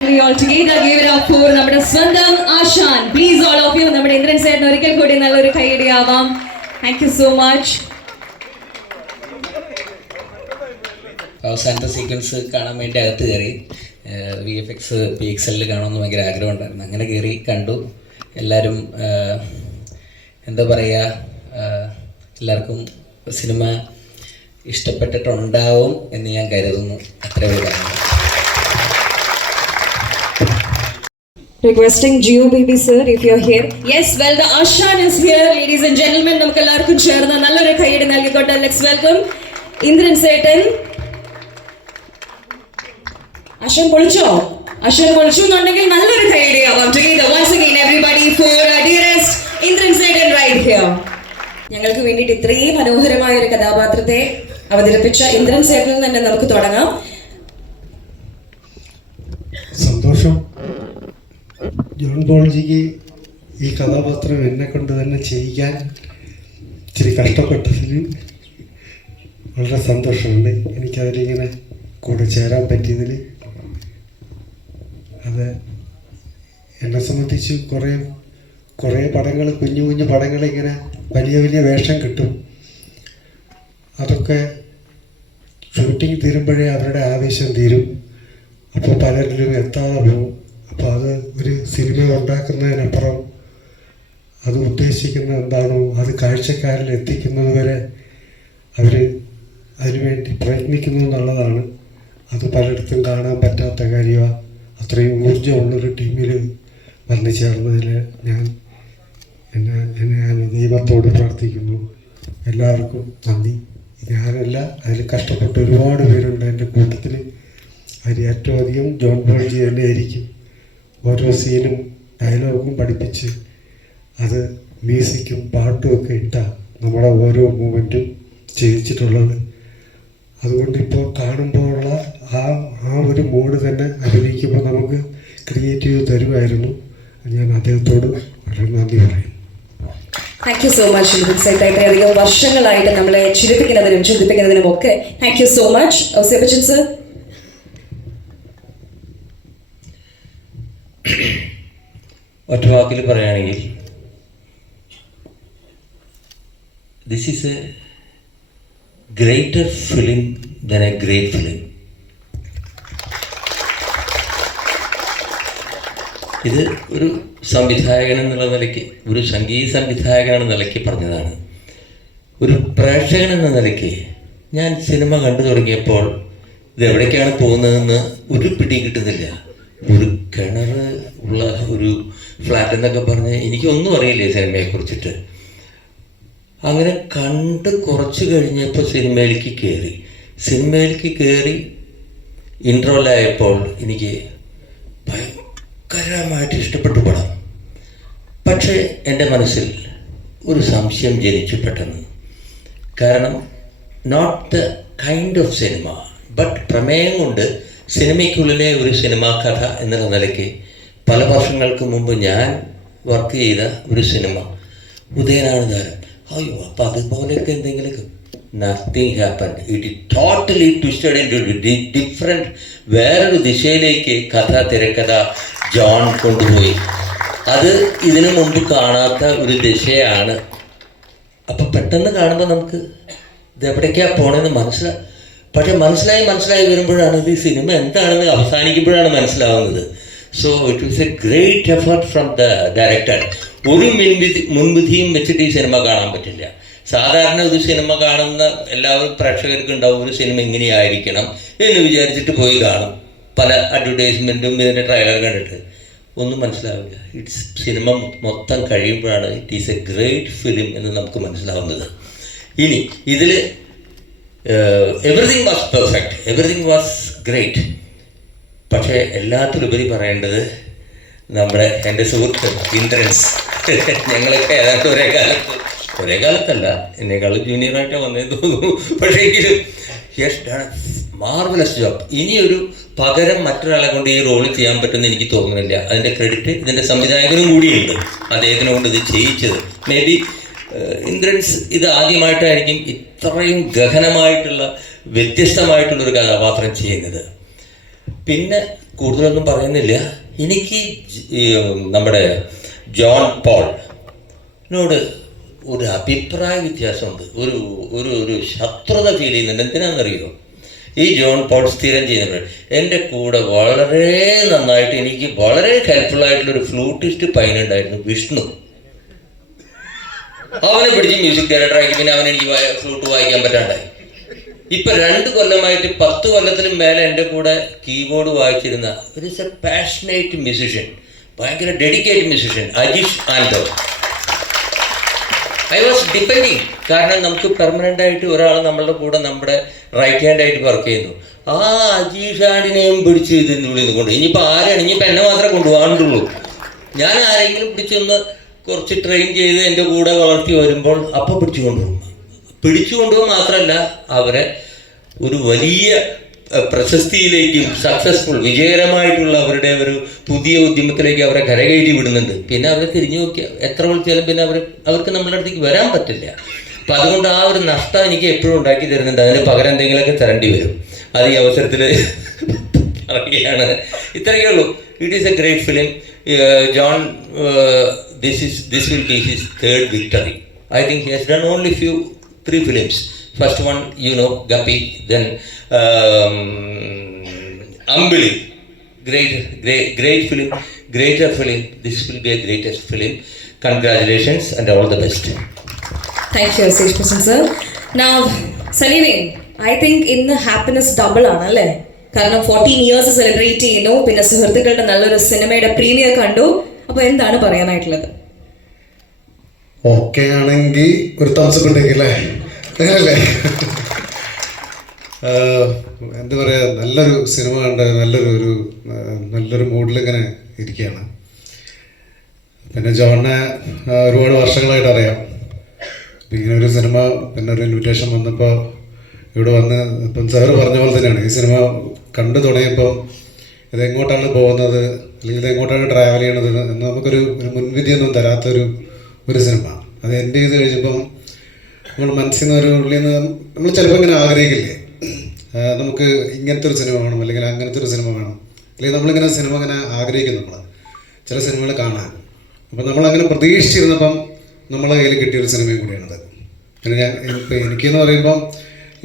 We all together give it up for നമ്മുടെ സ്വന്തം ആശാൻ. Please all of you നമ്മുടെ ഇന്ദ്രൻ സേട്ടൻ ഒരിക്കൽ കൂടി നല്ലൊരു കൈയടിയാവാം. Thank you so much. അവസാനത്തെ സീക്വൻസ് കാണാൻ വേണ്ടി അകത്ത് കയറി VFX PXL കാണുമെന്ന് ഭയങ്കര ആഗ്രഹം ഉണ്ടായിരുന്നു. അങ്ങനെ കയറി കണ്ടു. എല്ലാവരും എന്താ പറയുക, എല്ലാവർക്കും സിനിമ ഇഷ്ടപ്പെട്ടിട്ടുണ്ടാവും എന്ന് ഞാൻ കരുതുന്നു. അത്രയേ പറഞ്ഞു. Requesting Gio Baby sir if you're here. Yes, well the Ashan is here, ladies and gentlemen. നമുക്ക് എല്ലാവർക്കും ചേർന്ന് നല്ലൊരു കൈയടി നൽകിക്കൊണ്ട് let's welcome ഇന്ദ്രൻ സേട്ടൻ. അശ്വൻ പൊളിച്ചോ? അശ്വൻ പൊളിച്ചു എന്നുണ്ടെങ്കിൽ നല്ലൊരു കൈയടിയാവാം. Together once again everybody for dearest Indran സേട്ടൻ right here. ഞങ്ങൾക്ക് വേണ്ടിയിട്ട് ഇത്രയും മനോഹരമായ ഒരു കഥാപാത്രത്തെ അവതരിപ്പിച്ച ഇന്ദ്രൻ സേട്ടനിൽ തന്നെ നമുക്ക് തുടങ്ങാം. സന്തോഷം. ജോൺ പോൾജിക്ക് ഈ കഥാപാത്രം എന്നെ കൊണ്ട് തന്നെ ചെയ്യിക്കാൻ ഇച്ചിരി കഷ്ടപ്പെട്ടതിൽ വളരെ സന്തോഷമുണ്ട്. എനിക്കതിലിങ്ങനെ കൂടെ ചേരാൻ പറ്റിയതിൽ അത് എന്നെ സംബന്ധിച്ച് കുറേ പടങ്ങൾ, കുഞ്ഞു കുഞ്ഞു പടങ്ങൾ, ഇങ്ങനെ വലിയ വലിയ വേഷം കിട്ടും. അതൊക്കെ ഷൂട്ടിങ് തീരുമ്പോഴേ അവരുടെ ആവേശം തീരും. അപ്പോൾ പലരിലും എത്താതെ പോകും. അപ്പോൾ അത് ഒരു സിനിമ ഉണ്ടാക്കുന്നതിനപ്പുറം അത് ഉദ്ദേശിക്കുന്നത് എന്താണോ അത് കാഴ്ചക്കാരിൽ എത്തിക്കുന്നത് വരെ അവർ അതിനുവേണ്ടി പ്രയത്നിക്കുന്നു എന്നുള്ളതാണ്. അത് പലയിടത്തും കാണാൻ പറ്റാത്ത കാര്യമാണ്. അത്രയും ഊർജ്ജമുള്ളൊരു ടീമിൽ വന്നു ചേർന്നതിൽ ഞാൻ ദൈവത്തോട് പ്രാർത്ഥിക്കുന്നു. എല്ലാവർക്കും നന്ദി. ഞാനല്ല, അതിൽ കഷ്ടപ്പെട്ട ഒരുപാട് പേരുണ്ട് എൻ്റെ കൂട്ടത്തിൽ. അതിൽ ഏറ്റവും അധികം ജോൺ പോൾജി തന്നെ ആയിരിക്കും. ഓരോ സീനും ഡയലോഗും പഠിപ്പിച്ച് അത് മ്യൂസിക്കും പാട്ടും ഒക്കെ ഇട്ടാണ് നമ്മുടെ ഓരോ മൂമെൻറ്റും ചെയ്യിച്ചിട്ടുള്ളത്. അതുകൊണ്ട് ഇപ്പോൾ കാണുമ്പോഴുള്ള ആ ഒരു മൂഡ് തന്നെ അഭിനയിക്കുമ്പോൾ നമുക്ക് ക്രിയേറ്റീവ് തരുമായിരുന്നു. ഞാൻ അദ്ദേഹത്തോട് വളരെ നന്ദി പറയും. Thank you so much Indran സേട്ടൻ. ഇത്രയധികം വർഷങ്ങളായിട്ട് നമ്മളെ ചിരിപ്പിക്കുന്നതിനും ചിന്തിപ്പിക്കുന്നതിനും ഒക്കെ thank you so much. Ouseppachan sir. ഒറ്റ വാക്കിൽ പറയുകയാണെങ്കിൽ this is a greater film than a great film. ഇത് ഒരു സംവിധായകൻ എന്നുള്ള നിലയ്ക്ക്, ഒരു സംഗീത സംവിധായകൻ എന്ന നിലയ്ക്ക് പറഞ്ഞതാണ്. ഒരു പ്രേക്ഷകൻ എന്ന നിലയ്ക്ക് ഞാൻ സിനിമ കണ്ടു തുടങ്ങിയപ്പോൾ ഇതെവിടേക്കാണ് പോകുന്നതെന്ന് ഒരു പിടി കിട്ടുന്നില്ല. ഒരു കിണർ ഉള്ള ഒരു ഫ്ലാറ്റ് എന്നൊക്കെ പറഞ്ഞ് എനിക്കൊന്നും അറിയില്ലേ സിനിമയെക്കുറിച്ചിട്ട്. അങ്ങനെ കണ്ട് കുറച്ച് കഴിഞ്ഞപ്പോൾ സിനിമയിലേക്ക് കയറി ഇൻട്രോലായപ്പോൾ എനിക്ക് ഭയങ്കരമായിട്ട് ഇഷ്ടപ്പെട്ടു പടം. പക്ഷേ എൻ്റെ മനസ്സിൽ ഒരു സംശയം ജനിച്ചു പെട്ടെന്ന്. കാരണം not the kind of cinema, but പ്രമേയം കൊണ്ട് സിനിമയ്ക്കുള്ളിലെ ഒരു സിനിമാ കഥ എന്നുള്ള നിലയ്ക്ക് പല വർഷങ്ങൾക്ക് മുമ്പ് ഞാൻ വർക്ക് ചെയ്ത ഒരു സിനിമ ഉദയനാണ് താരം. അയ്യോ, അപ്പം അതുപോലെയൊക്കെ എന്തെങ്കിലുമൊക്കെ. Nothing happened. It totally twisted into different വേറൊരു ദിശയിലേക്ക് തിരക്കഥ ജോൺ കൊണ്ടുപോയി. അത് ഇതിനു മുമ്പ് കാണാത്ത ഒരു ദിശയാണ്. അപ്പം പെട്ടെന്ന് കാണുമ്പോൾ നമുക്ക് ഇതെവിടേക്കാണ് പോകണമെന്ന് പക്ഷെ മനസ്സിലായി വരുമ്പോഴാണ് ഈ സിനിമ എന്താണെന്ന് അവസാനിക്കുമ്പോഴാണ് മനസ്സിലാവുന്നത്. So it was a great effort from the director. ഒരു മുൻവിധിയും വെച്ചിട്ട് ഈ സിനിമ കാണാൻ പറ്റില്ല. സാധാരണ ഒരു സിനിമ കാണുന്ന എല്ലാവരും പ്രേക്ഷകർക്ക് ഉണ്ടാവും ഒരു സിനിമ ഇങ്ങനെയായിരിക്കണം എന്ന് വിചാരിച്ചിട്ട് പോയി കാണും. പല അഡ്വർടൈസ്മെൻറ്റും ഇതിൻ്റെ ട്രailer കണ്ടിട്ട് ഒന്നും മനസ്സിലാവില്ല. സിനിമ മൊത്തം കഴിയുമ്പോഴാണ് it is A great film എന്ന് നമുക്ക് മനസ്സിലാവുന്നത്. ഇനി ഇതിൽ everything was perfect, everything was great. പക്ഷേ എല്ലാത്തിലുപരി പറയേണ്ടത് നമ്മുടെ എൻ്റെ സുഹൃത്ത് ഇന്ദ്രൻസ്. ഞങ്ങളൊക്കെ ഏതാണ്ട് ഒരേ കാലത്തല്ല, എന്നെക്കാളും ജൂനിയറായിട്ടാണ് വന്നതെന്ന് തോന്നുന്നു. പക്ഷേ എങ്കിലും യെസ് ഡൺ മാർവലസ് ജോബ്. ഇനിയൊരു പകരം മറ്റൊരാളെ കൊണ്ട് ഈ റോൾ ചെയ്യാൻ പറ്റുമെന്ന് എനിക്ക് തോന്നുന്നില്ല. അതിൻ്റെ ക്രെഡിറ്റ് ഇതിൻ്റെ സംവിധായകനും കൂടിയുണ്ട്, അദ്ദേഹത്തിനെ കൊണ്ട് ഇത് ചെയ്യിച്ചത്. മേ ബി ഇന്ദ്രൻസ് ഇത് ആദ്യമായിട്ടായിരിക്കും ഇത്രയും ഗഹനമായിട്ടുള്ള വ്യത്യസ്തമായിട്ടുള്ളൊരു കഥാപാത്രം ചെയ്യുന്നത്. പിന്നെ കൂടുതലൊന്നും പറയുന്നില്ല. എനിക്ക് ഈ നമ്മുടെ ജോൺ പോളിനോട് ഒരു അഭിപ്രായ വ്യത്യാസമുണ്ട്, ഒരു ഒരു ഒരു ശത്രുത ഫീൽ ചെയ്യുന്നുണ്ട്. എന്തിനാണെന്നറിയോ? ഈ ജോൺ പോൾ സ്ഥിരം ചെയ്യുന്നവർ എൻ്റെ കൂടെ വളരെ നന്നായിട്ട് എനിക്ക് വളരെ ഹെൽപ്ഫുള്ളായിട്ടുള്ളൊരു ഫ്ലൂട്ടിസ്റ്റ് പയ്യനുണ്ടായിരുന്നു, വിഷ്ണു. അവനെ പിടിച്ച് മ്യൂസിക് ഡയറക്ടറാക്കി. പിന്നെ അവൻ എനിക്ക് ഫ്ലൂട്ട് വായിക്കാൻ പറ്റാണ്ടായി. ഇപ്പം 2 കൊല്ലമായിട്ട് 10 കൊല്ലത്തിനും മേലെ എൻ്റെ കൂടെ കീബോർഡ് വായിച്ചിരുന്ന ഒരു പാഷനേറ്റ് മ്യൂസിഷ്യൻ, ഭയങ്കര ഡെഡിക്കേറ്റഡ് മ്യൂസിഷ്യൻ, അജീഷ് ആൻഡോ. I was depending. കാരണം നമുക്ക് പെർമനൻ്റ് ആയിട്ട് ഒരാൾ നമ്മളുടെ കൂടെ നമ്മുടെ റൈറ്റ് ഹാൻഡ് ആയിട്ട് വർക്ക് ചെയ്യുന്നു. ആ അജീഷ് ആൻഡിനെയും പിടിച്ച് ഇതിനുള്ളിൽ കൊണ്ട് ഇനിയിപ്പോൾ ആരാണ്, ഇനിയിപ്പോൾ എന്നെ മാത്രമേ കൊണ്ടുപോകാണ്ടുള്ളൂ. ഞാൻ ആരെങ്കിലും പിടിച്ചൊന്ന് കുറച്ച് ട്രെയിൻ ചെയ്ത് എൻ്റെ കൂടെ വളർത്തി വരുമ്പോൾ അപ്പോൾ പിടിച്ചു കൊണ്ടുപോകും മാത്രമല്ല, അവരെ ഒരു വലിയ പ്രശസ്തിയിലേക്കും സക്സസ്ഫുൾ വിജയകരമായിട്ടുള്ള അവരുടെ ഒരു പുതിയ ഉദ്യമത്തിലേക്ക് അവരെ കരകയറ്റി വിടുന്നുണ്ട്. പിന്നെ അവരെ തിരിഞ്ഞു നോക്കിയാൽ എത്ര വിളിച്ചാലും പിന്നെ അവർക്ക് നമ്മളുടെ അടുത്തേക്ക് വരാൻ പറ്റില്ല. അപ്പം അതുകൊണ്ട് ആ ഒരു നഷ്ടം എനിക്ക് എപ്പോഴും ഉണ്ടാക്കി തരുന്നുണ്ട്. അതിന് പകരം എന്തെങ്കിലുമൊക്കെ തരേണ്ടി വരും. അത് ഈ അവസരത്തിൽ പറയുകയാണ്. ഇത്രയൊക്കെ ഉള്ളൂ. It is A great film. John, this will be his 3rd victory. I think he has done only 3 films. First one, you know, Guppy, then Ambili. Great film, greater film. This will be a greatest film. Congratulations and all the best. Thank you, Sage Person sir. Now, Salim, I think ഇന്ന് happiness double ആണ് അല്ലേ? കാരണം 14 years celebrate ചെയ്യുന്നു, പിന്നെ സുഹൃത്തുക്കളുടെ നല്ലൊരു സിനിമയുടെ premier കണ്ടു. അപ്പോൾ എന്താണ് പറയാനായിട്ടുള്ളത്? ഓക്കെ ആണെങ്കിൽ ഒരു തംസപ്പ് ഉണ്ടെങ്കിൽ അങ്ങനല്ലേ? എന്താ പറയുക, നല്ലൊരു സിനിമ കണ്ട് നല്ലൊരു മൂഡിൽ ഇങ്ങനെ ഇരിക്കുകയാണ്. പിന്നെ ജോണിനെ ഒരുപാട് വർഷങ്ങളായിട്ട് അറിയാം. ഇങ്ങനെ ഒരു സിനിമ, പിന്നെ ഒരു ഇൻവിറ്റേഷൻ വന്നപ്പോൾ ഇവിടെ വന്ന്, ഇപ്പം സാറ് പറഞ്ഞ പോലെ തന്നെയാണ്, ഈ സിനിമ കണ്ടു തുടങ്ങിയപ്പോൾ ഇതെങ്ങോട്ടാണ് പോകുന്നത് അല്ലെങ്കിൽ ഇതെങ്ങോട്ടാണ് ട്രാവൽ ചെയ്യണത് എന്ന് നമുക്കൊരു മുൻവിധിയൊന്നും തരാത്തൊരു സിനിമ. അത് എൻ്റെ ചെയ്ത് കഴിഞ്ഞപ്പം നമ്മൾ മനസ്സിൽ നിന്ന് ഒരു ഉള്ളിൽ നിന്ന് നമ്മൾ ചിലപ്പോൾ ഇങ്ങനെ ആഗ്രഹിക്കില്ലേ, നമുക്ക് ഇങ്ങനത്തെ ഒരു സിനിമ വേണം അല്ലെങ്കിൽ അങ്ങനത്തെ ഒരു സിനിമ വേണം, അല്ലെങ്കിൽ നമ്മളിങ്ങനെ സിനിമ ഇങ്ങനെ ആഗ്രഹിക്കും നമ്മൾ ചില സിനിമകൾ കാണാൻ. അപ്പം നമ്മളങ്ങനെ പ്രതീക്ഷിച്ചിരുന്നപ്പം നമ്മളെ കയ്യിൽ കിട്ടിയൊരു സിനിമയും കൂടിയാണത്. പിന്നെ ഇപ്പം എനിക്കെന്ന് പറയുമ്പം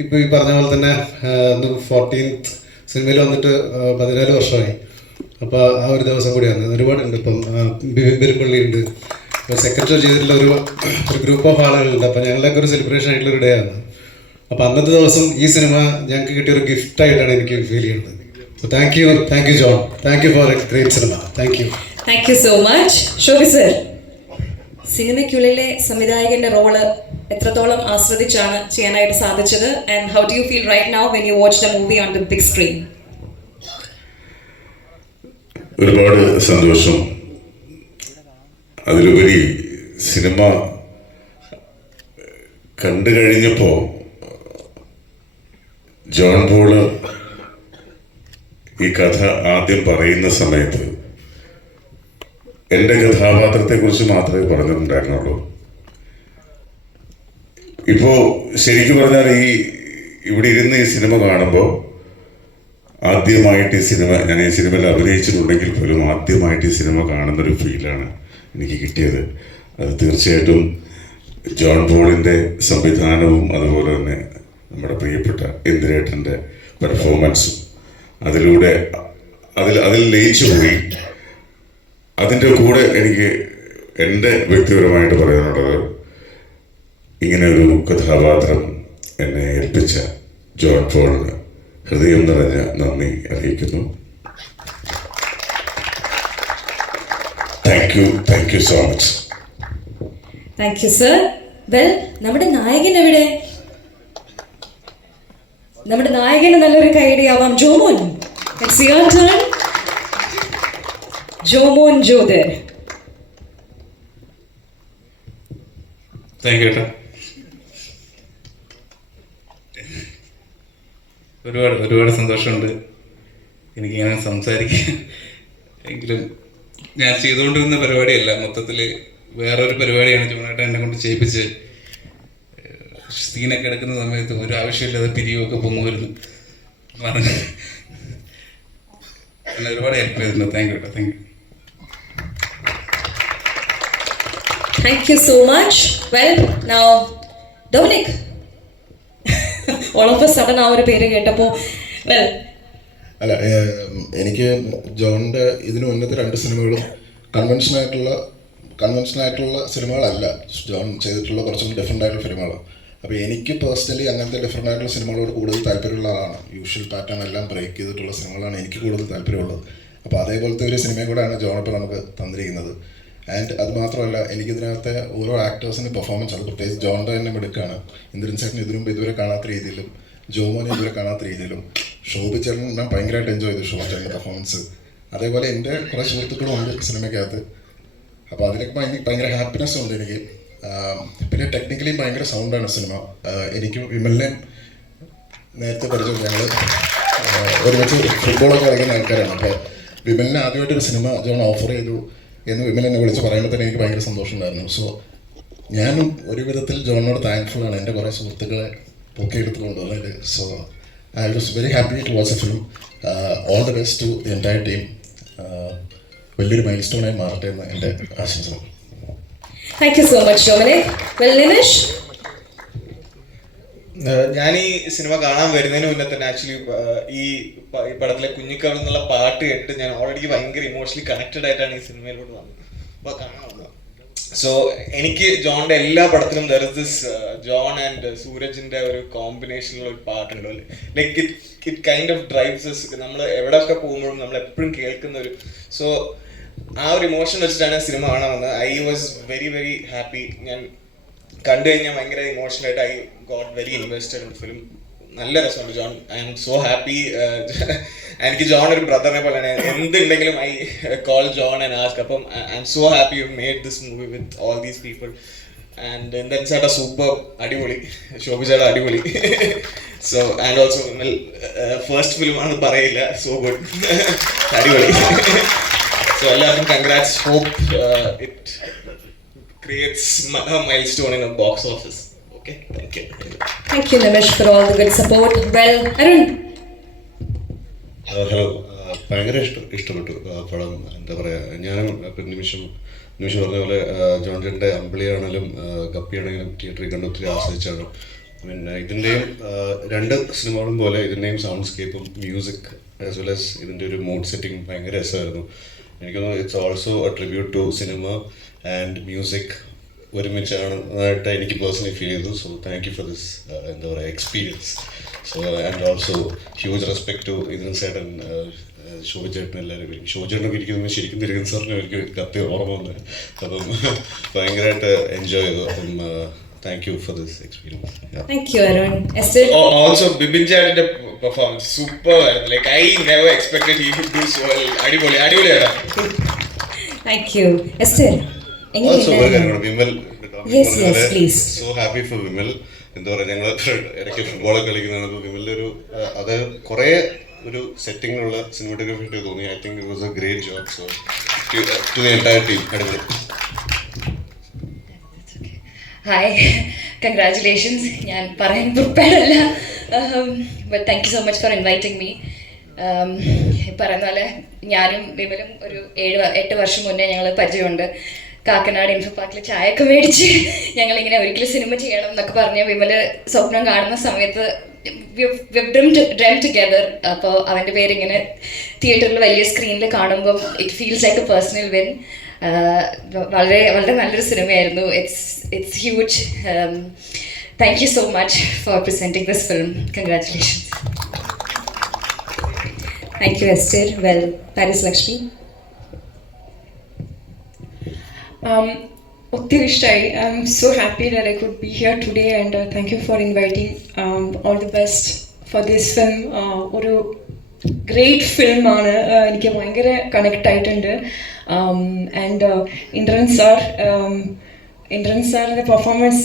ഇപ്പോൾ ഈ പറഞ്ഞ പോലെ തന്നെ 14th സിനിമയിൽ വന്നിട്ട് 14 വർഷമായി. അപ്പോൾ ആ ഒരു ദിവസം കൂടിയാണ്. ഒരുപാടുണ്ട്. ഇപ്പം ബിപിൻ പെരുമ്പള്ളി ഉണ്ട്, ഇപ്പോൾ സെക്രട്ടറി ചെയ്തിട്ടുള്ള ഒരു ഗ്രൂപ്പ് ഓഫ് ആളുകളുണ്ട്. അപ്പോൾ ഞങ്ങളുടെയൊക്കെ ഒരു സെലിബ്രേഷൻ ആയിട്ടുള്ള ഒരു ഡേ ആണ്. അപ്പോൾ അന്നത്തെ ദിവസം ഈ സിനിമ ഞങ്ങൾക്ക് കിട്ടിയൊരു ഗിഫ്റ്റായിട്ടാണ് എനിക്ക് ഫീൽ ചെയ്യുന്നത്. So thank you John, thank you for a great cinema. Thank you so much. Shobi sir, സിനിമയ്ക്കുള്ളിലെ സംവിധായകന്റെ റോള് എത്രത്തോളം ആസ്വദിച്ചാണ് ചെയ്യാനായിട്ട് സാധിച്ചത്? And how do you feel right now when you watch the movie on the big screen? ഒരുപാട് സന്തോഷം. അതിലുപരി cinema കണ്ടു കഴിഞ്ഞപ്പോൾ ജോൺ പോള് ഈ കഥ ആദ്യം പറയുന്ന സമയത്ത് എൻ്റെ കഥാപാത്രത്തെക്കുറിച്ച് മാത്രമേ പറഞ്ഞിട്ടുണ്ടായിരുന്നുള്ളൂ. ഇപ്പോൾ ശരിക്കും പറഞ്ഞാൽ ഇവിടെ ഇരുന്ന് ഈ സിനിമ കാണുമ്പോൾ ആദ്യമായിട്ട് ഞാൻ ഈ സിനിമയിൽ അഭിനയിച്ചിട്ടുണ്ടെങ്കിൽ പോലും ആദ്യമായിട്ട് ഈ സിനിമ കാണുന്നൊരു ഫീലാണ് എനിക്ക് കിട്ടിയത്. അത് തീർച്ചയായിട്ടും ജോൺ പോളിൻ്റെ സംവിധാനവും അതുപോലെ തന്നെ നമ്മുടെ പ്രിയപ്പെട്ട ഇന്ദിരേട്ടൻ്റെ പെർഫോമൻസും അതിലൂടെ അതിൽ ലയിച്ചു പോയി. അതിൻ്റെ കൂടെ എനിക്ക് എൻ്റെ വ്യക്തിപരമായിട്ട് പറയാനുള്ളത്, ഇങ്ങനെ ഒരു കഥാപാത്രം എന്നെ ഏൽപ്പിച്ച ജോൺ പോളിന് ഹൃദയം നിറഞ്ഞ നന്ദി അറിയിക്കുന്നു. Thank you so much. Thank you sir. Well, നമ്മുടെ നായകൻ എവിടെ? നമ്മുടെ നായകന് നല്ലൊരു കൈയടിയാവാം. Jomon, it's your turn. Jomon ജോദർ. താങ്ക് യു ഏട്ടാ. ഒരുപാട് സന്തോഷമുണ്ട് എനിക്കിങ്ങനെ സംസാരിക്കാൻ. എങ്കിലും ഞാൻ ചെയ്തുകൊണ്ടിരുന്ന പരിപാടിയല്ല, മൊത്തത്തിൽ വേറൊരു പരിപാടിയാണ് ചുമട്ടായിട്ട് എന്നെ കൊണ്ട് ചെയ്യിപ്പിച്ച്. സീനൊക്കെ എടുക്കുന്ന സമയത്ത് ഒരു ആവശ്യമില്ലാതെ പിരിവൊക്കെ പൊങ്ങുമായിരുന്നു. എന്നെ ഒരുപാട് ഹെൽപ്പ് ചെയ്തിട്ടുണ്ട്. താങ്ക് യു കേട്ടോ, thank you. Thank you so much. Well, now, Dominic. All of a sudden ആ ഒരു പേര് കേട്ടപ്പോൾ well. അല്ല, എനിക്ക് ജോണിൻ്റെ ഇതിനു മുന്നത്തെ 2 സിനിമകളും കൺവെൻഷനായിട്ടുള്ള സിനിമകളല്ല. ജോൺ ചെയ്തിട്ടുള്ള കുറച്ചും ഡിഫറെൻ്റ് ആയിട്ടുള്ള സിനിമകളാണ്. അപ്പോൾ എനിക്ക് പേഴ്സണലി അങ്ങനത്തെ ഡിഫറെൻ്റ് ആയിട്ടുള്ള സിനിമകളോട് കൂടുതൽ താല്പര്യമുള്ള ആളാണ്. യൂഷ്വൽ പാറ്റേൺ എല്ലാം ബ്രേക്ക് ചെയ്തിട്ടുള്ള സിനിമകളാണ് എനിക്ക് കൂടുതൽ താല്പര്യമുള്ളത്. അപ്പോൾ അതേപോലത്തെ ഒരു സിനിമയും കൂടെയാണ് ജോൺ ഇപ്പോൾ നമുക്ക് തന്നിരിക്കുന്നത്. ആൻഡ് അത് മാത്രമല്ല, എനിക്കിതിനകത്തെ ഓരോ ആക്ടേഴ്സിൻ്റെ പെർഫോമൻസ് ആണ്, പ്രത്യേകിച്ച് ജോണിൻ്റെ തന്നെ മിടുക്കാണ്. ഇന്ദ്രൻ ചേട്ടൻ ഇതുവരെ കാണാത്ത രീതിയിലും ജോമോനെ ഇതുവരെ കാണാത്ത രീതിയിലും ഷോബി ചേട്ടൻ ഞാൻ ഭയങ്കരമായിട്ട് എൻജോയ് ചെയ്തു ഷോബി ചേട്ടൻ്റെ പെർഫോമൻസ്. അതേപോലെ എൻ്റെ കുറേ സുഹൃത്തുക്കളും ഉണ്ട് സിനിമയ്ക്കകത്ത്. അപ്പോൾ അതിലൊക്കെ ഭയങ്കര ഹാപ്പിനെസ് ഉണ്ട് എനിക്ക്. പിന്നെ ടെക്നിക്കലിയും ഭയങ്കര സൗണ്ടാണ് സിനിമ. എനിക്ക് വിമലിനെയും നേരത്തെ പരിചയം, ഞങ്ങൾ ഒരുമിച്ച് ഫുട്ബോളൊക്കെ കളിക്കുന്ന ആൾക്കാരാണ്. അപ്പോൾ വിമലിനെ ആദ്യമായിട്ടൊരു സിനിമ ജോൺ ഓഫർ ചെയ്തു എന്ന് വിമൽ എന്നെ വിളിച്ച് പറയുമ്പോൾ തന്നെ എനിക്ക് ഭയങ്കര സന്തോഷമുണ്ടായിരുന്നു. സോ ഞാനും ഒരു വിധത്തിൽ ജോണിനോട് താങ്ക്ഫുള്ളാണ് എൻ്റെ കുറേ സുഹൃത്തുക്കളെ പൊക്കിയെടുത്തുകൊണ്ടുള്ളത്. So I was very happy to watch a film. All the best to the entire team. വലിയൊരു മൈൽ സ്റ്റോണായി മാറട്ടെ എന്ന് എൻ്റെ ആശംസകൾ. Thank you so much, Dominic. Well, Nimish. ഞാൻ ഈ സിനിമ കാണാൻ വരുന്നതിന് മുന്നേ തന്നെ ആക്ച്വലി ഈ പടത്തിലെ കുഞ്ഞിക്കാവ് എന്നുള്ള പാട്ട് കേട്ടിട്ട് ഞാൻ ഓൾറെഡി ഭയങ്കര ഇമോഷണലി കണക്റ്റഡ് ആയിട്ടാണ് ഈ സിനിമയിലോട്ട് വന്നത്, അപ്പോൾ കാണാൻ വന്നത്. സോ എനിക്ക് ജോണിന്റെ എല്ലാ പടത്തിലും there is this John and സൂരജിന്റെ ഒരു കോമ്പിനേഷനിലുള്ള ഒരു പാട്ടുണ്ടോ അല്ലേ, like it kind of drives നമ്മൾ എവിടെയൊക്കെ പോകുമ്പോഴും നമ്മൾ എപ്പോഴും കേൾക്കുന്ന ഒരു. സോ ആ ഒരു ഇമോഷൻ വെച്ചിട്ടാണ് സിനിമ കാണാൻ വന്നത്. I was very very happy. ഞാൻ കണ്ടു കഴിഞ്ഞാൽ ഭയങ്കര ഇമോഷണൽ ആയിട്ട് I got very invested in film. നല്ല രസമുണ്ട് John. I am so happy. എനിക്ക് ജോൺ ഒരു ബ്രദറിനെ പോലെയാണ്. എന്തുണ്ടെങ്കിലും I call John and ask. അപ്പം I am so happy you made this movie with all these people. And Indran ചേട്ടാ സൂപ്പർ, അടിപൊളി. ശോഭി ചേട്ടാ അടിപൊളി. So and also first film ആണെന്ന് പറയില്ല, സോ ഗുഡ്, അടിപൊളി. സോ എല്ലാവർക്കും congrats. Hope it creates a milestone in a box office. Okay, thank you. Thank you, Nimish, for all the good support. Well, Arun. Hello. ഭയങ്കര ഇഷ്ടപ്പെട്ടു പടം. എന്താ പറയുക, ഞാനും ഇപ്പം നിമിഷം പറഞ്ഞ പോലെ ജോൺ ചേട്ടൻ്റെ അമ്പിളിയാണെങ്കിലും ഗപ്പിയാണെങ്കിലും തിയേറ്ററിൽ കണ്ട് ഒത്തിരി ആസ്വദിച്ചാണ്. പിന്നെ ഇതിൻ്റെയും 2 സിനിമകളും പോലെ ഇതിൻ്റെയും സൗണ്ട് സ്കേപ്പും മ്യൂസിക് ആസ് വെൽ ആസ് ഇതിൻ്റെ ഒരു മൂഡ് സെറ്റിംഗ് ഭയങ്കര രസമായിരുന്നു. എനിക്ക് തോന്നുന്നു it's also a tribute to cinema and music ഒരുമിച്ചാണെന്നായിട്ട് എനിക്ക് പേഴ്സണലി ഫീൽ ചെയ്തു. So thank you for this എന്താ പറയുക experience. So and also huge respect to ഇതിന് ചേട്ടൻ, ശോഭ ചേട്ടൻ, എല്ലാവരും. ശോഭ ചേട്ടനൊക്കെ ഇരിക്കുന്നത് ശരിക്കും തിരികെ സാറിന് എനിക്ക് കത്തി ഓർമ്മ വന്നത്. അപ്പം ഭയങ്കരമായിട്ട് എൻജോയ് ചെയ്തു. അപ്പം thank you for this experience. Thank you, Arun. Esther. Also Bibin ചേട്ടന്റെ പെർഫോമൻസ് സൂപ്പർ ആയിരുന്നു. Like I never expected he would do so well. അടിപൊളിയാണ്. Thank you. Esther. Also, Vimal, Yes, please. So happy for Vimal. എന്താ പറയുക, ഞങ്ങൾ ഇടയ്ക്ക് ഫുട്ബോളൊക്കെ കളിക്കുന്നതാണ്. അപ്പോൾ വിമലിൻ്റെ ഒരു അത് കുറേ ഒരു സെറ്റിങ്ങിലുള്ള സിനിമാറ്റോഗ്രാഫി ആയിട്ട് തോന്നി. I think it was a great job. So to the entire team, അടിപൊളി. Hi, congratulations. ഞാൻ പറയാൻ പ്രിപ്പയർഡ് അല്ല, but thank you so much for inviting me. പറയുന്ന പോലെ ഞാനും വിമലും ഒരു 7-8 വർഷം മുന്നേ ഞങ്ങൾ പരിചയമുണ്ട്. കാക്കനാട് ഇൻഫോ പാർക്കിൽ ചായയൊക്കെ മേടിച്ച് ഞങ്ങളിങ്ങനെ ഒരിക്കലും സിനിമ ചെയ്യണം എന്നൊക്കെ പറഞ്ഞ് വിമല് സ്വപ്നം കാണുന്ന സമയത്ത് ഡ്രീം ടുഗെദർ. അപ്പോൾ അവൻ്റെ പേരിങ്ങനെ തിയേറ്ററിൽ വലിയ സ്ക്രീനിൽ കാണുമ്പം it feels like A personal win. വളരെ വളരെ നല്ലൊരു സിനിമയായിരുന്നു. It's huge. Thank you so much four presenting this film. Congratulations. Thank you, Esther. Well, Paris Lakshmi. ഒത്തിരി ഇഷ്ടമായി. I M so happy that I could be here today and thank you for inviting. All the best for this film. ഒരു great ഫിലിമാണ്. എനിക്ക് ഭയങ്കര connect ആയിട്ടുണ്ട്. And Indran സാറിൻ്റെ performance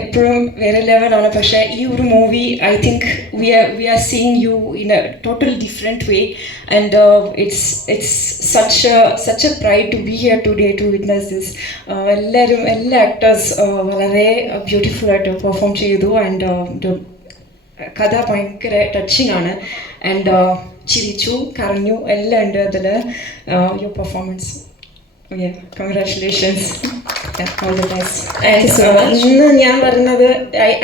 എപ്പോഴും വേറെ ലെവലാണ്. പക്ഷേ ഈ ഒരു movie I think we are seeing you in a total different way and it's such a pride to be here today to witness this. എല്ലാ ആക്ടേഴ്സ് വളരെ ബ്യൂട്ടിഫുൾ ആയിട്ട് പെർഫോം ചെയ്തു. ആൻഡ് കഥ ഭയങ്കര ടച്ചിങ് ആണ്. ആൻഡ് ചിരിച്ചു കരഞ്ഞു എല്ലാം ഉണ്ട് അതിൽ your performance congratulations all the best. ഇന്ന് ഞാൻ പറഞ്ഞത്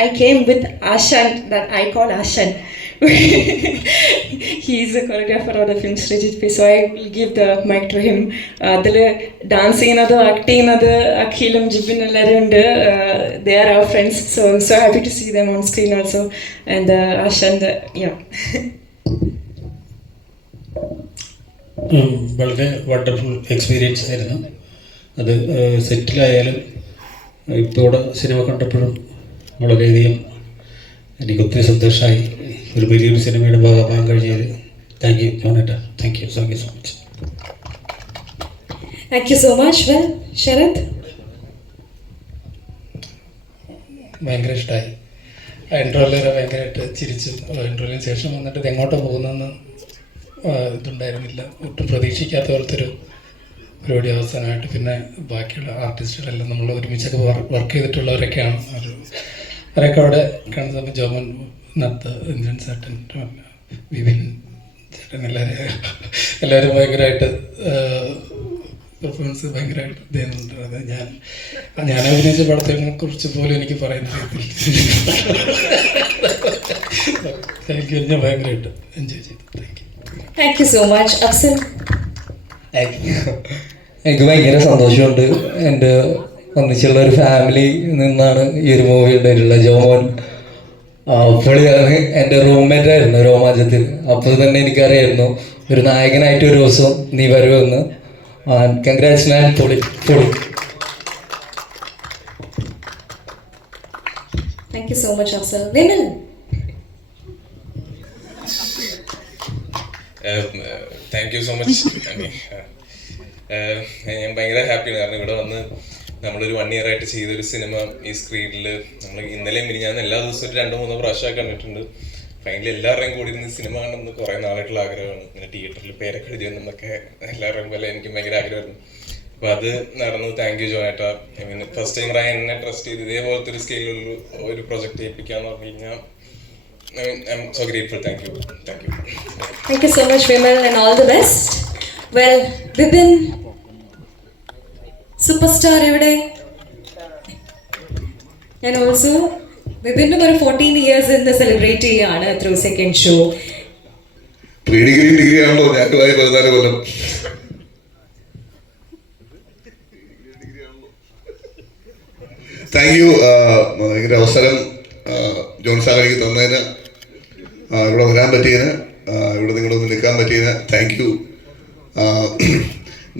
I came with Asan that I call Asan. He is the choreographer of the film Srijit P. So I will give the mic to him. അതിൽ dance ചെയ്യുന്നത് act ചെയ്യുന്നത് അഖിലും ജിബിൻ എല്ലാവരും ഉണ്ട്. They are our friends. So I'm so happy to see them on screen also. And Ashan, yeah. വളരെ wonderful experience ആയിരുന്നു അത്. സെറ്റിലായാലും ഇപ്പോൾ ഇവിടെ സിനിമ കണ്ടപ്പോഴും വളരെയധികം എനിക്ക് ഒത്തിരി സന്തോഷമായി. ഒരു വലിയൊരു സിനിമയുടെ ഭാഗമാകാൻ കഴിഞ്ഞത്. താങ്ക് യു ജോണേട്ട. Thank you so much. Thank you so much. Well, Sharath? ഭയങ്കര ഇഷ്ടമായി. ആ ഇൻട്രോയിലേറെ ഭയങ്കരമായിട്ട് ചിരിച്ചു. ഇൻട്രോയിലിന് ശേഷം വന്നിട്ട് ഇത് എങ്ങോട്ടോ പോകുന്നതെന്ന് ഇതുണ്ടായിരുന്നില്ല. ഒട്ടും പ്രതീക്ഷിക്കാത്ത പോലത്തെ ഒരു പരിപാടി അവസാനമായിട്ട്. പിന്നെ ബാക്കിയുള്ള ആർട്ടിസ്റ്റുകളെല്ലാം നമ്മൾ ഒരുമിച്ചൊക്കെ വർക്ക് ചെയ്തിട്ടുള്ളവരൊക്കെയാണ്. അവരൊക്കെ അവിടെ കാണുന്ന സമയം ജോമൻ നത്ത്, ഇന്ദ്രൻ ചേട്ടൻ, വിപിൻ ചേട്ടൻ എല്ലാവരും ഭയങ്കരമായിട്ട് പെർഫോമൻസ് ഭയങ്കരമായിട്ട് ഇത് ചെയ്യുന്നുണ്ട്. അത് ഞാൻ അഭിനയിച്ച പടത്തിനെ കുറിച്ച് പോലും എനിക്ക് പറയാൻ താങ്ക് യു. ഞാൻ ഭയങ്കരമായിട്ട് എൻജോയ് ചെയ്തു. Thank you. Thank you so much. Afsal? എനിക്ക് ഭയങ്കര സന്തോഷമുണ്ട്. എൻ്റെ ഒന്നിച്ചുള്ള ഒരു ഫാമിലി നിന്നാണ് ഈ ഒരു മൂവി ഉണ്ടായിട്ടുള്ള ജോമോൻ പുള്ളിയാണ് എൻ്റെ റൂംമേറ്റ് ആയിരുന്നു രോമാഞ്ചത്തിൽ. അപ്പോൾ തന്നെ എനിക്കറിയായിരുന്നു ഒരു നായകനായിട്ട് ഒരു ദിവസം നീ വരുമെന്ന്. കൺഗ്രാറ്റുലേഷൻ. പൊളി. Thank you so much, Afsal. Vimal? Thank you so much. ഞാൻ ഭയങ്കര ഹാപ്പിയാണ്. കാരണം ഇവിടെ വന്ന് നമ്മളൊരു 1 year ആയിട്ട് ചെയ്തൊരു സിനിമ ഈ സ്ക്രീനിൽ നമ്മൾ ഇന്നലെയും ഞാൻ എല്ലാ ദിവസവും ഒരു 2-3 പ്രാവശ്യമൊക്കെ കണ്ടിട്ടുണ്ട്. ഫൈനലി എല്ലാവരുടെയും കൂടി ഇരുന്ന് സിനിമ കാണുന്നത് കുറേ നാളായിട്ടുള്ള ആഗ്രഹമാണ്. ഇങ്ങനെ തിയേറ്ററിൽ പേരൊക്കെ എഴുതി വന്നൊക്കെ എല്ലാവരുടെയും പോലെ എനിക്ക് ഭയങ്കര ആഗ്രഹമായിരുന്നു. അപ്പോൾ അത് നടന്നു. താങ്ക് യു ജോണേട്ട. ഐ മീൻ ഫസ്റ്റ് ടൈം എന്നെ ട്രസ്റ്റ് ചെയ്ത് ഇതേപോലത്തെ ഒരു സ്കെയിലുള്ള ഒരു പ്രൊജക്റ്റ് ഏൽപ്പിക്കാന്ന് പറഞ്ഞു കഴിഞ്ഞാൽ I'm so grateful. Thank you. Thank you so much, Vimal, and all the best. Well, Vipin, superstar evade. And also, Vipin ഒരു 14 years in the celebrate ചെയ്യാണ് through second show. Degree ആണല്ലോ. ഞാനുമായി 14 കൊല്ലം. Thank you. ഭയങ്കര അവസരം John sir എനിക്ക് തന്നതിന്, ഇവിടെ വരാൻ പറ്റിയതിന്, ഇവിടെ നിങ്ങളൊന്ന് നിൽക്കാൻ പറ്റിയതിന് താങ്ക് യു.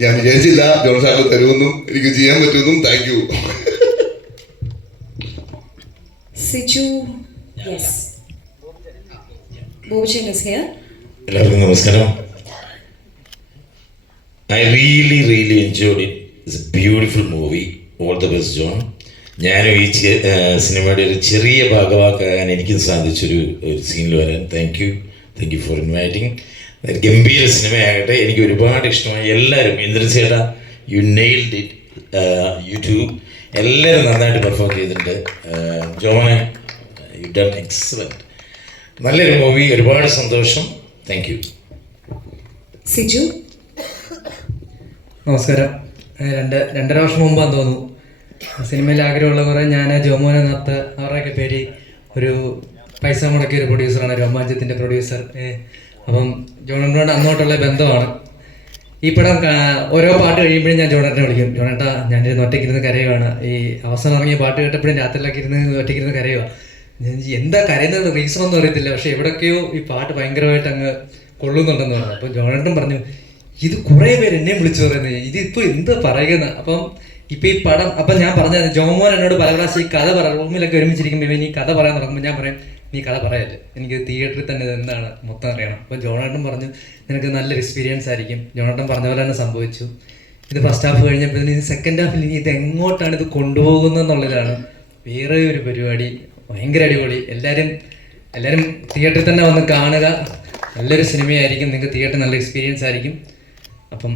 ഞാൻ വിചാരിച്ചില്ല ജോൺ സാറിന് തരുമെന്നും എനിക്ക് ചെയ്യാൻ പറ്റുമെന്നും. Thank you. Siju, yes. Bhushan is here. എല്ലാവർക്കും നമസ്കാരം. I really enjoyed it. It's a beautiful movie. All the best, John. ഞാനും ഈ സിനിമയുടെ ഒരു ചെറിയ ഭാഗമാക്കാൻ എനിക്കും സാധിച്ചൊരു സീനിൽ വരാൻ താങ്ക് യു ഫോർ ഇൻവൈറ്റിംഗ്. ഗംഭീര സിനിമയാകട്ടെ. എനിക്ക് ഒരുപാട് ഇഷ്ടമായി. എല്ലാവരും ഇന്ദ്രൻ ചേട്ടാ, യു നെയിൽഡ് ഇറ്റ്. യൂട്യൂബ് എല്ലാവരും നന്നായിട്ട് പെർഫോം ചെയ്തിട്ടുണ്ട്. ജോമനെ, യു ഡൺ എക്സലൻറ്റ്. നല്ലൊരു മൂവി. ഒരുപാട് സന്തോഷം. Thank you. സിജു? നമസ്കാരം. 2.5 വർഷം മുമ്പാന്ന് തോന്നുന്നു സിനിമയിൽ ആഗ്രഹമുള്ള കുറേ ഞാൻ ജോമോനെ നത്ത് അവരുടെയൊക്കെ പേര് ഒരു പൈസ മുടക്കിയ ഒരു പ്രൊഡ്യൂസറാണ്, രോമാഞ്ചത്തിൻ്റെ പ്രൊഡ്യൂസർ. അപ്പം ജോണേട്ടനോട് അങ്ങോട്ടുള്ള ബന്ധമാണ്. ഈ പടം ഓരോ പാട്ട് കഴിയുമ്പോഴും ഞാൻ ജോണേട്ടനെ വിളിക്കും. ജോണേട്ടാ, ഞാനിരുന്ന് ഒറ്റയ്ക്കിരുന്ന് കരയുവാണ്. ഈ അവസാനം ഇറങ്ങിയ പാട്ട് കേട്ടപ്പോഴും രാത്രിയിലൊക്കെ ഇരുന്ന് ഒറ്റയ്ക്കിരുന്ന് കരയുക. ഞാൻ എന്താ കരയുന്നത് റീസൺ ഒന്നും അറിയത്തില്ല. പക്ഷെ എവിടെയൊക്കെയോ ഈ പാട്ട് ഭയങ്കരമായിട്ട് അങ്ങ് കൊള്ളുന്നുണ്ടെന്ന് പറഞ്ഞു. അപ്പം ജോണേട്ടൻ പറഞ്ഞു, ഇത് കുറേ പേര് എന്നെയും വിളിച്ചു പറയുന്നത്, ഇതിപ്പോൾ എന്താ പറയുക. അപ്പം ഇപ്പം ഈ പടം അപ്പം ഞാൻ പറഞ്ഞത് ജോമോൻ എന്നോട് പല പ്രാവശ്യം ഈ കഥ റൂമിലൊക്കെ ഒരുമിച്ചിരിക്കുമ്പോൾ ഇവൻ ഈ കഥ പറയാൻ തുടങ്ങുമ്പോൾ ഞാൻ പറയും, നീ കഥ പറയല്ലേ, എനിക്ക് തിയേറ്ററിൽ തന്നെ എന്താണ് മൊത്തം അറിയണം. അപ്പോൾ ജോണേട്ടൻ പറഞ്ഞു, നിനക്ക് നല്ലൊരു എക്സ്പീരിയൻസ് ആയിരിക്കും. ജോണേട്ടൻ പറഞ്ഞ പോലെ തന്നെ സംഭവിച്ചു. ഇത് ഫസ്റ്റ് ഹാഫ് കഴിഞ്ഞപ്പോൾ ഇനി സെക്കൻഡ് ഹാഫിൽ ഇനി ഇത് എങ്ങോട്ടാണ് ഇത് കൊണ്ടുപോകുന്നതെന്നുള്ളതാണ് വേറെ ഒരു പരിപാടി. ഭയങ്കര അടിപൊളി. എല്ലാവരും തിയേറ്ററിൽ തന്നെ വന്ന് കാണുക. നല്ലൊരു സിനിമയായിരിക്കും. നിങ്ങൾക്ക് തിയേറ്ററിൽ നല്ല എക്സ്പീരിയൻസ് ആയിരിക്കും. അപ്പം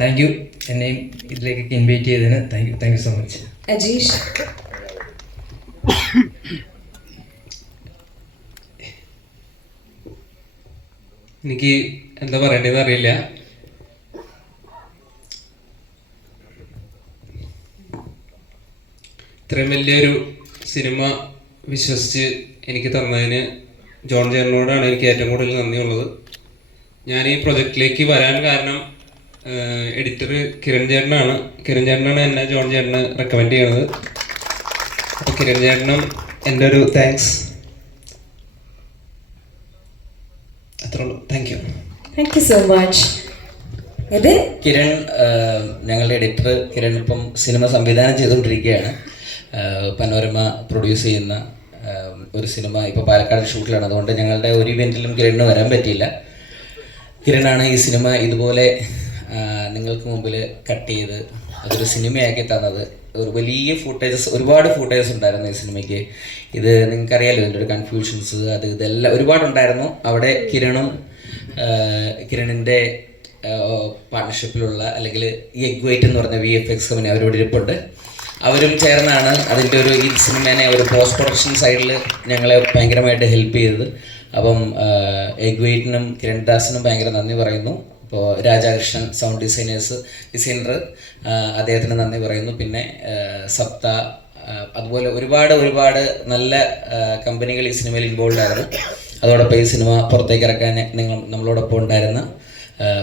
താങ്ക് യു എന്നെയും ഇതിലേക്കൊക്കെ ഇൻവൈറ്റ് ചെയ്തതിന് thank you so much. Ajeesh? എനിക്ക് എന്താ പറയേണ്ടതെന്ന് അറിയില്ല. ഇത്രയും വലിയൊരു സിനിമ വിശ്വസിച്ച് എനിക്ക് തന്നതിന് ജോൺ ചേട്ടനോടാണ് എനിക്ക് ഏറ്റവും കൂടുതൽ നന്ദിയുള്ളത്. ഞാൻ ഈ പ്രൊജക്റ്റിലേക്ക് വരാൻ കാരണം എഡിറ്റർ കിരൺ ചേട്ടനാണ്. കിരൺ ചേട്ടനാണ് എന്നെ ജോൺ ചേട്ടന് റെക്കമെൻഡ് ചെയ്യണത്. അപ്പോൾ കിരൺ ചേട്ടനും എൻ്റെ ഒരു താങ്ക്സ്. അത്രേ ഉള്ളൂ. Thank you. Thank you so much. ഇത് കിരൺ, ഞങ്ങളുടെ എഡിറ്റർ കിരൺ ഇപ്പം സിനിമ സംവിധാനം ചെയ്തുകൊണ്ടിരിക്കുകയാണ്. പനോരമ പ്രൊഡ്യൂസ് ചെയ്യുന്ന ഒരു സിനിമ ഇപ്പോൾ പാലക്കാട് ഷൂട്ടിലാണ്. അതുകൊണ്ട് ഞങ്ങളുടെ ഒരു ഇവൻറ്റിലും കിരണിന് വരാൻ പറ്റിയില്ല. കിരണാണ് ഈ സിനിമ ഇതുപോലെ നിങ്ങൾക്ക് മുമ്പിൽ കട്ട് ചെയ്ത് അതൊരു സിനിമയാക്കി തന്നത്. ഒരു വലിയ ഒരുപാട് ഫൂട്ടേജസ് ഉണ്ടായിരുന്നു ഈ സിനിമയ്ക്ക്. ഇത് നിങ്ങൾക്കറിയാലോ, ഇതിൻ്റെ ഒരു കൺഫ്യൂഷൻസ് ഇതെല്ലാം ഒരുപാടുണ്ടായിരുന്നു. അവിടെ കിരണിൻ്റെ പാർട്ണർഷിപ്പിലുള്ള അല്ലെങ്കിൽ ഈ എഗ്വൈറ്റ് എന്ന് പറഞ്ഞ VFX കമ്പനി അവരോട് ഇരിപ്പുണ്ട്. അവരും ചേർന്നാണ് അതിൻ്റെ ഈ സിനിമേനെ ഒരു പോസ്റ്റ് പ്രൊഡക്ഷൻ സൈഡിൽ ഞങ്ങളെ ഭയങ്കരമായിട്ട് ഹെൽപ്പ് ചെയ്തത്. അപ്പം എഗ്വൈറ്റിനും കിരൺദാസിനും ഭയങ്കര നന്ദി പറയുന്നു. ഇപ്പോൾ രാജാകൃഷ്ണൻ സൗണ്ട് ഡിസൈനർ അദ്ദേഹത്തിന് നന്ദി പറയുന്നു. പിന്നെ സപ്ത, അതുപോലെ ഒരുപാട് നല്ല കമ്പനികൾ ഈ സിനിമയിൽ ഇൻവോൾവ് ആയിരുന്നു. അതോടൊപ്പം ഈ സിനിമ പുറത്തേക്ക് ഇറക്കാൻ നമ്മളോടൊപ്പം ഉണ്ടായിരുന്ന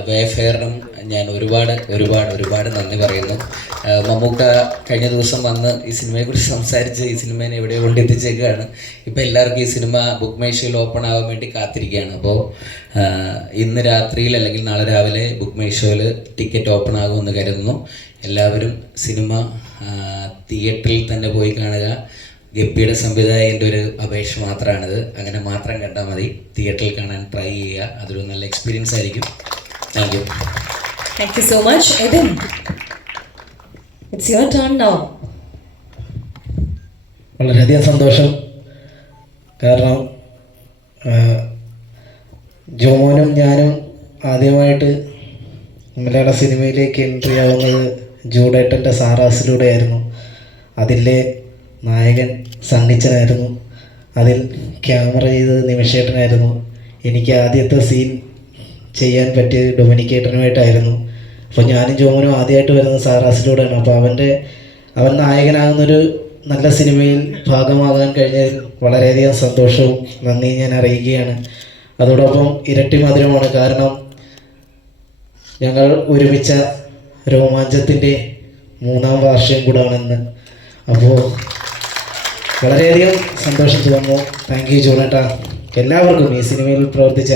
വേഫെയറിനും ഞാൻ ഒരുപാട് നന്ദി പറയുന്നു. മമ്മൂക്ക കഴിഞ്ഞ ദിവസം വന്ന് ഈ സിനിമയെക്കുറിച്ച് സംസാരിച്ച് ഈ സിനിമേനെ എവിടെയോ കൊണ്ടെത്തിച്ചേക്കാണ്. ഇപ്പോൾ എല്ലാവർക്കും ഈ സിനിമ ബുക്ക് മൈ ഷോയിൽ ഓപ്പൺ ആവാൻ വേണ്ടി കാത്തിരിക്കുകയാണ്. അപ്പോൾ ഇന്ന് രാത്രിയിൽ അല്ലെങ്കിൽ നാളെ രാവിലെ ബുക്ക് മൈ ഷോയിൽ ടിക്കറ്റ് ഓപ്പൺ ആകുമെന്ന് കരുതുന്നു. എല്ലാവരും സിനിമ തിയേറ്ററിൽ തന്നെ പോയി കാണുക. ഗപ്പിയുടെ സംവിധായകൻ്റെ ഒരു അപേക്ഷ മാത്രമാണിത്. അങ്ങനെ മാത്രം കണ്ടാൽ മതി. തിയേറ്ററിൽ കാണാൻ ട്രൈ ചെയ്യുക. അതൊരു നല്ല എക്സ്പീരിയൻസ് ആയിരിക്കും. Thank you. Thank you so much. Ebin, it's your turn now. വളരെയധികം സന്തോഷം. കാരണം ജോമോനും ഞാനും ആദ്യമായിട്ട് മലയാള സിനിമയിലേക്ക് എൻട്രി ആവുന്നത് ജൂഡേട്ടൻ്റെ സാറാസിലൂടെയായിരുന്നു. അതിലെ നായകൻ സണ്ണിച്ചനായിരുന്നു. അതിൽ ക്യാമറ ചെയ്തത് നിമിഷേട്ടനായിരുന്നു. എനിക്ക് ആദ്യത്തെ സീൻ ചെയ്യാൻ പറ്റിയത് ഡൊമിനിക്കേട്ടനുമായിട്ടായിരുന്നു. അപ്പോൾ ഞാനും ജോമനും ആദ്യമായിട്ട് വരുന്നത് സാറാസിലൂടെയാണ്. അപ്പോൾ അവൻ നായകനാകുന്നൊരു നല്ല സിനിമയിൽ ഭാഗമാകാൻ കഴിഞ്ഞതിൽ വളരെയധികം സന്തോഷവും നന്ദിയും ഞാൻ അറിയിക്കുകയാണ്. അതോടൊപ്പം ഇരട്ടി മധുരമാണ്. കാരണം ഞങ്ങൾ ഒരുമിച്ച രോമാഞ്ചത്തിൻ്റെ 3-ാം വാർഷികം കൂടാണെന്ന്. അപ്പോൾ വളരെയധികം സന്തോഷം തോന്നുന്നു. താങ്ക് യു ജോണേട്ടാ. എല്ലാവർക്കും ഈ സിനിമയിൽ പ്രവർത്തിച്ച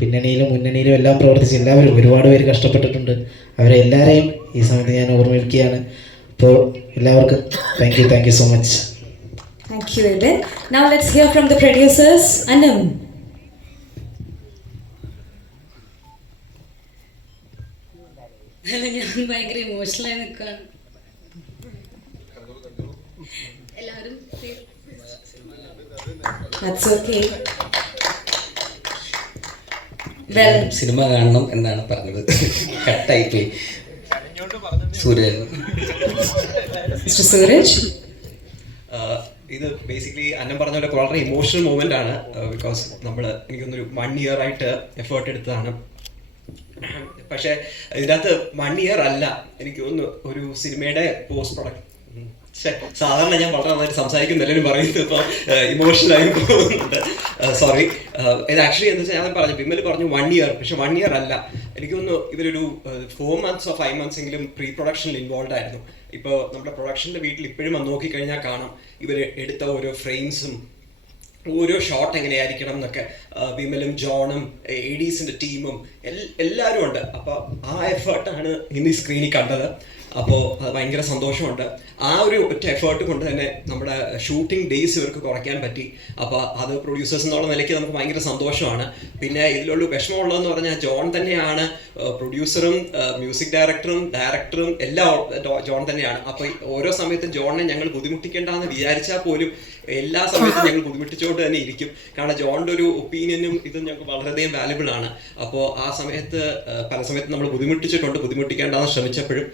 പിന്നണിയിലും മുന്നണിയിലും എല്ലാം പ്രവർത്തിച്ച എല്ലാവരും ഒരുപാട് പേര് കഷ്ടപ്പെട്ടിട്ടുണ്ട്. അവരെല്ലാവരെയും ഈ സമയത്ത് ഞാൻ ഓർമ്മിപ്പിക്കുകയാണ്. അപ്പോൾ എല്ലാവർക്കും thank you so much. Thank you, Evan. Now let's hear from the producers. Anam. ഞാൻ ഭയങ്കര ഇമോഷണലായി നിൽക്കുകയാണ്. എല്ലാവരും That's okay. Well, സിനിമ കാണണം എന്നാണ് പറഞ്ഞത്. കട്ടായിപ്പോയി. സൂരജ്. Mr. Suraj. ഇത് ബേസിക്കലി അന്നം പറഞ്ഞ പോലെ വളരെ ഇമോഷണൽ മൂമെൻ്റ് ആണ്. ബിക്കോസ് എനിക്കൊന്നൊരു 1 year ആയിട്ട് എഫേർട്ട് എടുത്തതാണ്. പക്ഷേ ഇതിനകത്ത് 1 year അല്ല, എനിക്ക് തോന്നുന്നു ഒരു സിനിമയുടെ പോസ്റ്റ് പ്രൊഡക്റ്റ്. സാധാരണ ഞാൻ വളരെ നന്നായിട്ട് സംസാരിക്കുന്ന എല്ലാവരും പറയുന്നത് ഇപ്പോൾ ഇമോഷണലായി പോകുന്നുണ്ട്. സോറി. ഇത് ആക്ച്വലി എന്താ വെച്ചാൽ ഞാൻ പറഞ്ഞു, വിമൽ പറഞ്ഞു 1 year, പക്ഷെ 1 year അല്ല. എനിക്ക് തോന്നുന്നു ഇവരൊരു 4 months or 5 months എങ്കിലും പ്രീ പ്രൊഡക്ഷനിൽ ഇൻവോൾവ് ആയിരുന്നു. ഇപ്പോൾ നമ്മുടെ പ്രൊഡക്ഷൻ്റെ വീട്ടിൽ ഇപ്പോഴും വന്ന് നോക്കിക്കഴിഞ്ഞാൽ കാണാം ഇവർ എടുത്ത ഓരോ ഫ്രെയിംസും ഓരോ ഷോട്ട് എങ്ങനെയായിരിക്കണം എന്നൊക്കെ. വിമലും ജോണും എഡീസിൻ്റെ ടീമും എല്ലാവരും ഉണ്ട്. അപ്പോൾ ആ എഫേർട്ടാണ് ഇന്ന് ഈ സ്ക്രീനിൽ കണ്ടത്. അപ്പോൾ അത് ഭയങ്കര സന്തോഷമുണ്ട്. ആ ഒരു ഒറ്റ എഫേർട്ട് കൊണ്ട് തന്നെ നമ്മുടെ ഷൂട്ടിംഗ് ഡേയ്സ് ഇവർക്ക് കുറയ്ക്കാൻ പറ്റി. അപ്പോൾ അത് പ്രൊഡ്യൂസേഴ്സ് എന്നുള്ള നിലയ്ക്ക് നമുക്ക് ഭയങ്കര സന്തോഷമാണ്. പിന്നെ ഇതിലുള്ള വിഷമമുള്ളതെന്ന് പറഞ്ഞാൽ ജോൺ തന്നെയാണ് പ്രൊഡ്യൂസറും മ്യൂസിക് ഡയറക്ടറും എല്ലാം ജോൺ തന്നെയാണ്. അപ്പോൾ ഓരോ സമയത്തും ജോണിനെ ഞങ്ങൾ ബുദ്ധിമുട്ടിക്കേണ്ടെന്ന് വിചാരിച്ചാൽ പോലും എല്ലാ സമയത്തും ഞങ്ങൾ ബുദ്ധിമുട്ടിച്ചുകൊണ്ട് തന്നെ ഇരിക്കും. കാരണം ജോണിൻ്റെ ഒരു ഒപ്പീനിയനും ഇതും ഞങ്ങൾക്ക് വളരെയധികം വാല്യുബിൾ ആണ്. അപ്പോൾ ആ സമയത്ത് പല സമയത്തും നമ്മൾ ബുദ്ധിമുട്ടിക്കേണ്ടെന്ന് ശ്രമിച്ചപ്പോഴും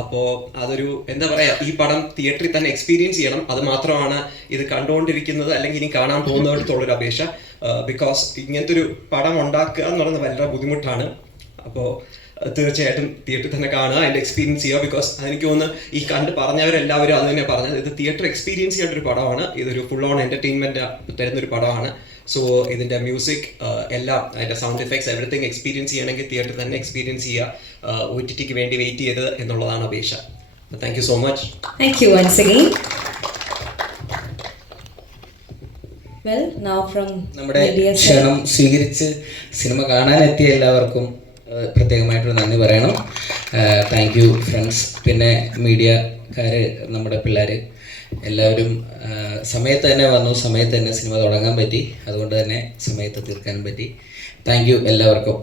അപ്പോൾ അതൊരു എന്താ പറയുക, ഈ പടം തിയേറ്ററിൽ തന്നെ എക്സ്പീരിയൻസ് ചെയ്യണം. അത് മാത്രമാണ് ഇത് കണ്ടുകൊണ്ടിരിക്കുന്നത് അല്ലെങ്കിൽ ഇനി കാണാൻ പോകുന്നവർക്കുള്ളൊരു അപേക്ഷ. ബിക്കോസ് ഇങ്ങനത്തെ ഒരു പടം ഉണ്ടാക്കുക എന്ന് പറയുന്നത് വളരെ ബുദ്ധിമുട്ടാണ്. അപ്പോൾ തീർച്ചയായിട്ടും തിയേറ്ററിൽ തന്നെ കാണുക, അതിൻ്റെ എക്സ്പീരിയൻസ് ചെയ്യുക. ബിക്കോസ് എനിക്ക് തോന്നുന്നു ഈ കണ്ട് പറഞ്ഞവരെല്ലാവരും അത് തന്നെ പറഞ്ഞത്, ഇത് തിയേറ്റർ എക്സ്പീരിയൻസ് ചെയ്യേണ്ട ഒരു പടമാണ്. ഇതൊരു ഫുൾ ഓൺ എൻ്റർടൈൻമെൻറ്റ് തരുന്നൊരു പടമാണ്. സോ ഇതിൻ്റെ മ്യൂസിക് എല്ലാം, അതിൻ്റെ സൗണ്ട് എഫക്ട്സ്, എവറിത്തിങ് എക്സ്പീരിയൻസ് ചെയ്യണമെങ്കിൽ തിയേറ്ററിൽ തന്നെ എക്സ്പീരിയൻസ് ചെയ്യുക. OTTക്ക് വേണ്ടി വെയിറ്റ് ചെയ്തത് എന്നുള്ളതാണ് അപേക്ഷ. Thank you so much. Thank you once again. Well, now from നമ്മുടെ media side. ക്ഷണം സ്വീകരിച്ച് സിനിമ കാണാനെത്തിയ എല്ലാവർക്കും പ്രത്യേകമായിട്ടൊരു നന്ദി പറയണം. Thank you friends. പിന്നെ മീഡിയക്കാർ, നമ്മുടെ പിള്ളേർ എല്ലാവരും സമയത്ത് തന്നെ വന്നു, സമയത്ത് തന്നെ സിനിമ തുടങ്ങാൻ പറ്റി, അതുകൊണ്ട് തന്നെ സമയത്ത് തീർക്കാനും പറ്റി. താങ്ക് യു എല്ലാവർക്കും.